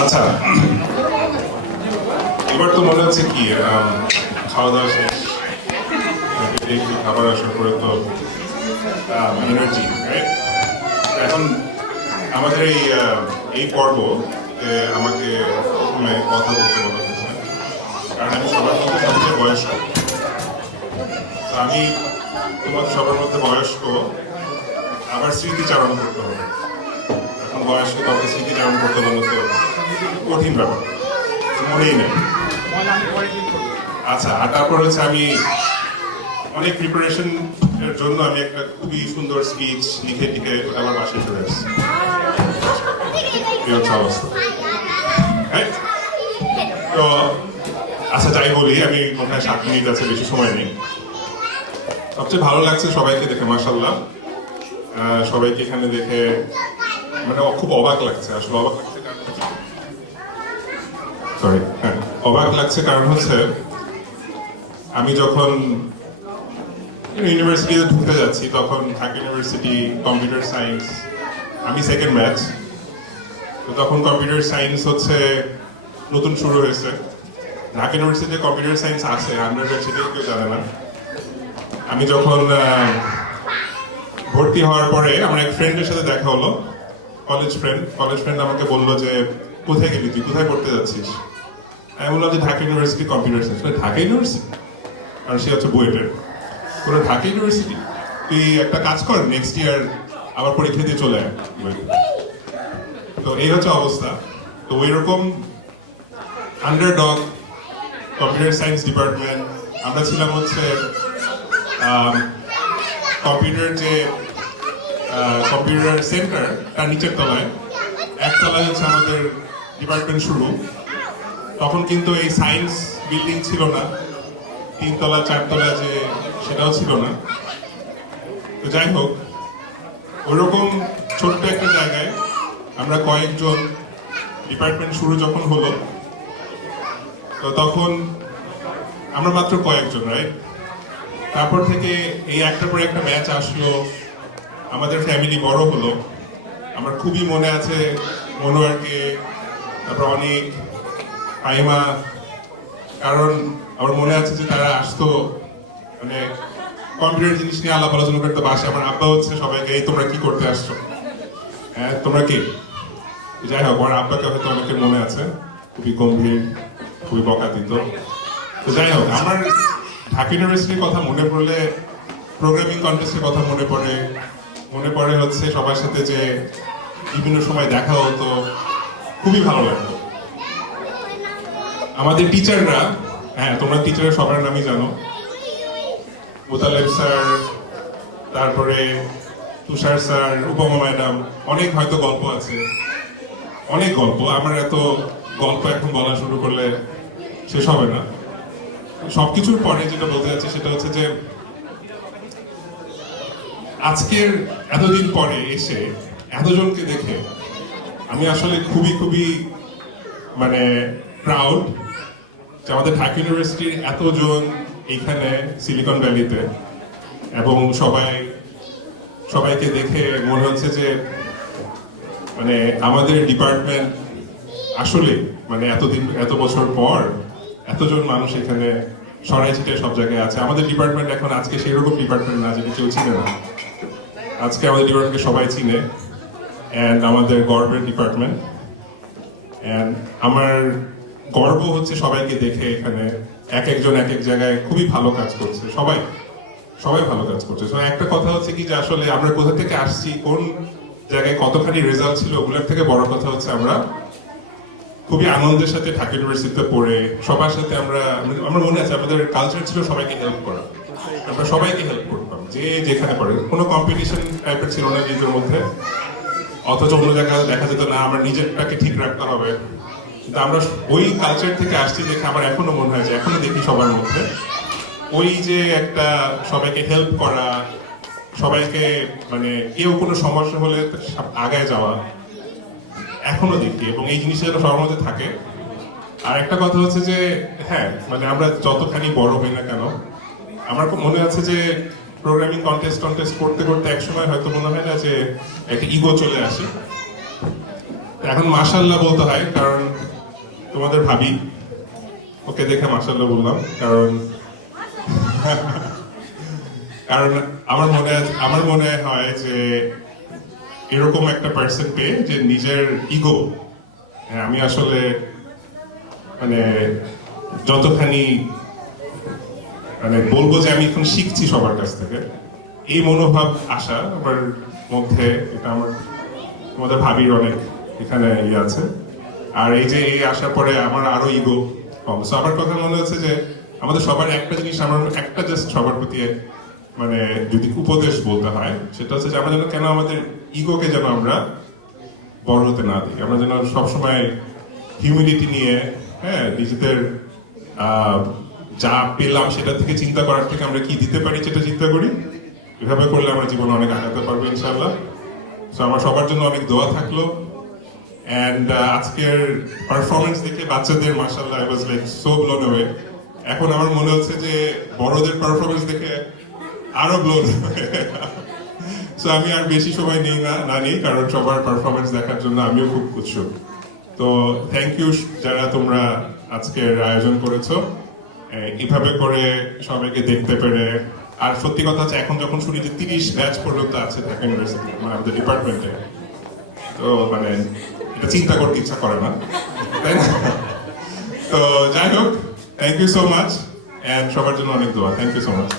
আচ্ছা, এবার তো মনে হচ্ছে কি খাওয়া দাওয়া শেষ, একটু খাবার আসার পরে তো এনার্জি, রাইট? এখন আমাদের এই পর্ব আমাকে প্রথমে কথা বলতে বলা হয়েছে, কারণ আমি সবার মধ্যে সবচেয়ে বয়স্ক। তো আমি তোমার সবার মধ্যে বয়স্ক, আবার স্মৃতিচারণ করতে হবে। এখন বয়স্ক কাউকে স্মৃতিচারণ করতে বললে তো কঠিন ব্যাপার, মনেই নেই। আচ্ছা, আর তারপর হচ্ছে আমি অনেক প্রিপারেশন এর জন্য আমি একটা খুবই সুন্দর স্পিচ লিখে লিখে আমার বাসায় চলে আসছি। অবস্থা, তো আচ্ছা যাই বলি, আমি মনে হয় 7 মিনিট আছে, বেশি সময় নেই। সবচেয়ে ভালো লাগছে সবাইকে দেখে, মাশাআল্লাহ। সবাইকে এখানে দেখে মানে খুব অবাক লাগছে। আসলে অবাক লাগছে অবাক লাগছে কারণ হচ্ছে আমি যখন ইউনিভার্সিটিতে ঢুকতে যাচ্ছি তখন ঢাকা ইউনিভার্সিটি কম্পিউটার সায়েন্স, আমি সেকেন্ড ব্যাচ, তো তখন কম্পিউটার সায়েন্স হচ্ছে নতুন শুরু হয়েছে। ঢাকা ইউনিভার্সিটিতে কম্পিউটার সায়েন্স আছে, আন্ডারগ্রেড সেটাই কেউ জানে না। আমি যখন ভর্তি হওয়ার পরে আমার এক ফ্রেন্ডের সাথে দেখা হলো, কলেজ ফ্রেন্ড আমাকে বললো যে কোথায় গেলি তুই, কোথায় পড়তে যাচ্ছিস? আমি বললাম যে Dhaka university computer science. Dhaka university? কারণ সে হচ্ছে বুয়েটের। পুরো ঢাকা ইউনিভার্সিটি, তুই একটা কাজ কর, নেক্সট ইয়ার আবার পরীক্ষা দিয়ে চলে আয়। তো এই হচ্ছে অবস্থা। তো ওই রকম আন্ডারডগ কম্পিউটার সায়েন্স ডিপার্টমেন্ট, আমরা ছিলাম হচ্ছে কম্পিউটার যে কম্পিউটার সেন্টার তার নিচের তলায়, একতলায় হচ্ছে আমাদের ডিপার্টমেন্ট শুরু। তখন কিন্তু এই সায়েন্স বিল্ডিং ছিল না, 3 তলা 4 তলা যে সেটাও ছিল না। তো যাই হোক, ওইরকম ছোট্ট একটা জায়গায় আমরা কয়েকজন, ডিপার্টমেন্ট শুরু যখন হলো তো তখন আমরা মাত্র কয়েকজন, রাইট? তারপর থেকে এই একটার পর একটা ম্যাচ আসলো, আমাদের ফ্যামিলি বড় হলো। আমার খুবই মনে আছে মনোয়ারকে, তারপর অনেক পাইমা, কারণ আমার মনে আছে যে তারা আসতো মানে কম্পিউটার জিনিস নিয়ে আলাপ আলোচনা করতে বাসে। আমার আব্বা হচ্ছে সবাইকে, এই তোমরা কি করতে আসছো, হ্যাঁ তোমরা কি? যাই হোক, আমার আব্বাকে হয়তো অনেকের মনে আছে, খুবই গম্ভীর, খুবই বকা দিত। তো যাই হোক, আমার ঢাকা ইউনিভার্সিটির কথা মনে পড়লে প্রোগ্রামিং কন্টেস্টের কথা মনে পড়ে হচ্ছে সবার সাথে যে বিভিন্ন সময় দেখা হতো, খুবই ভালো লাগতো। আমাদের টিচাররা, হ্যাঁ তোমরা টিচাররা সবার নামই জানো, মোতালেব স্যার, তারপরে তুষার স্যার, উপমা ম্যাডাম, অনেক হয়তো গল্প আছে, অনেক গল্প। আমার এত গল্প এখন বলা শুরু করলে শেষ হবে না। সবকিছুর পরে যেটা বলতে যাচ্ছি সেটা হচ্ছে যে আজকের এতদিন পরে এসে এতজনকে দেখে আমি আসলে খুবই মানে প্রাউড যে আমাদের ঢাকা ইউনিভার্সিটির এতজন এইখানে সিলিকন ভ্যালিতে, এবং সবাইকে দেখে মনে হচ্ছে যে মানে আমাদের ডিপার্টমেন্ট আসলে মানে এত বছর পর এতজন মানুষ এখানে সরাই ছিটে সব জায়গায় আছে। আমাদের ডিপার্টমেন্ট এখন আজকে সেই রকম ডিপার্টমেন্ট না যেটা কেউ চিনে না। আজকে আমাদের ডিপার্টমেন্টকে সবাই চিনে, অ্যান্ড আমাদের গর্বের ডিপার্টমেন্ট। অ্যান্ড আমার গর্ব হচ্ছে সবাইকে দেখে এখানে একজন এক জায়গায় খুবই ভালো কাজ করছে, সবাই ভালো কাজ করছে। তো একটা কথা হচ্ছে কি যে আসলে আমরা কোথা থেকে আসছি, কোন জায়গায় কতখানি রেজাল্ট ছিল, ওগুলোর থেকে বড় কথা হচ্ছে আমরা খুবই আনন্দের সাথে ঢাকা ইউনিভার্সিটিতে পড়ে সবার সাথে আমার মনে আছে আমাদের কালচার ছিল সবাইকে হেল্প করা। আমরা সবাইকে হেল্প করতাম, যে যেখানে পড়ে। কোনো কম্পিটিশন টাইপের ছিল না নিজের মধ্যে, অথচ অন্য জায়গায় দেখা যেত না আমার নিজেরটাকে ঠিক রাখতে হবে। কিন্তু আমরা ওই কালচার থেকে আসছি দেখে আমার এখনো মনে হয় যে এখনো দেখি সবার মধ্যে ওই যে একটা সবাইকে হেল্প করা, সবাইকে মানে কেউ কোনো সমস্যা হলে আগায় যাওয়া এখনো দেখি, এবং এই জিনিসটা যেন সবার মধ্যে থাকে। আর একটা কথা হচ্ছে যে হ্যাঁ মানে আমরা যতখানি বড় হই না কেন, আমার খুব মনে আছে যে প্রোগ্রামিং কন্টেস্ট করতে করতে একসময় হয়তো মনে হয় না যে একটা ইগো চলে আসে, এখন মাশাল্লাহ বলতে হয় কারণ তোমাদের ভাবি, ওকে দেখে মাশাল্লাহ বললাম কারণ কারণ আমার মনে হয় যে এরকম একটা পার্সন পেয়ে যে নিজের ইগো, আমি আসলে মানে যতখানি মানে বলবো যে আমি এখন শিখছি সবার কাছ থেকে, এই মনোভাব আসা আমার মধ্যে, এটা আমাদের ভাবির অনেক এখানে ইয়ে আছে। আর এই যে এই আসার পরে আমার আরো ইগো কম। সো আমার কথা মনে হচ্ছে যে আমাদের সবার একটা জিনিস, আমার একটা জাস্ট সবার প্রতি মানে যদি উপদেশ বলতে হয় সেটা হচ্ছে যে আমরা যেন কেন আমাদের ইগোকে যেন আমরা বড় হতে না দিই, আমরা যেন সবসময় হিউমিলিটি নিয়ে, হ্যাঁ, নিজেদের যা পেলাম সেটা থেকে চিন্তা করার থেকে আমরা কি দিতে পারি সেটা চিন্তা করি। এভাবে করলে আমরা জীবনে অনেক আগাতে পারবো ইনশাআল্লাহ। সো আমার সবার জন্য অনেক দোয়া থাকলো। অ্যান্ড আজকের পারফরমেন্স দেখে বাচ্চাদের মাশাআল্লাহ I was like so blown away. এখন আমার মনে হচ্ছে যে বড়দের পারফরমেন্স দেখে আরো ব্লোন। সো আমি আর বেশি সময় নেই না নিই, কারণ সবার পারফরমেন্স দেখার জন্য আমিও খুব উৎসুক। তো থ্যাংক ইউ যারা তোমরা আজকের আয়োজন করেছো, এভাবে করে সবাইকে দেখতে পেরে। আর সত্যি কথা হচ্ছে এখন যখন শুনি যে 30 ব্যাচ পর্যন্ত আছে ঢাকা ইউনিভার্সিটি আমাদের ডিপার্টমেন্টে, তো মানে এটা চিন্তা করতে ইচ্ছা করে না, তাই না? তো যাই হোক, thank you so much, and সবার জন্য অনেক দোয়া। Thank you so much.